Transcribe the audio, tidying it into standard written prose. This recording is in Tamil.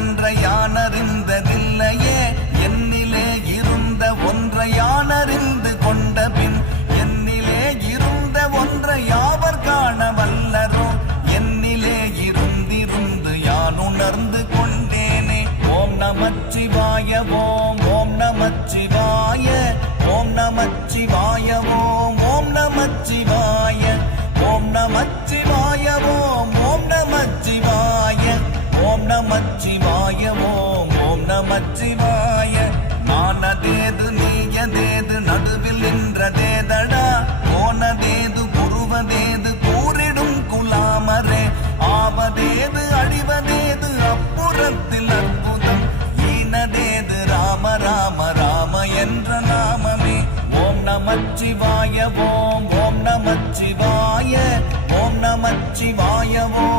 ஒன்றை யானறிந்ததில்லையே என்னிலே இருந்த ஒன்றை யானறிந்து கொண்ட பின் என்னிலே இருந்த ஒன்றை யாவர் காண வல்லரோ என்னிலே இருந்திருந்து யான் உணர்ந்து கொண்டேனே. ஓம் நமச்சிவாய ஓம் ஓம் நமச்சிவாய ஓம் நமச்சிவாய ஓம் ஓம் நமச்சிவாய ஓம் நமச்சிவாய ஓம் ஓம் நமச்சிவாய ஓம் நமச்சிவாய ஓம் ஓம் நமச்சிவாய. நானதேது நீயதேது நடுவில் நின்றதேதடா போனதேது குருவதேது கூறிடும் குலாமரே ஆவதேது அழிவதேது அப்புறத்தில் அற்புதம் ஈனதேது ராம ராம ராம என்ற நாமமே. ஓம் நமச்சிவாய ஓம் ஓம் நமச்சிவாய ஓம் நமச்சிவாய ஓம்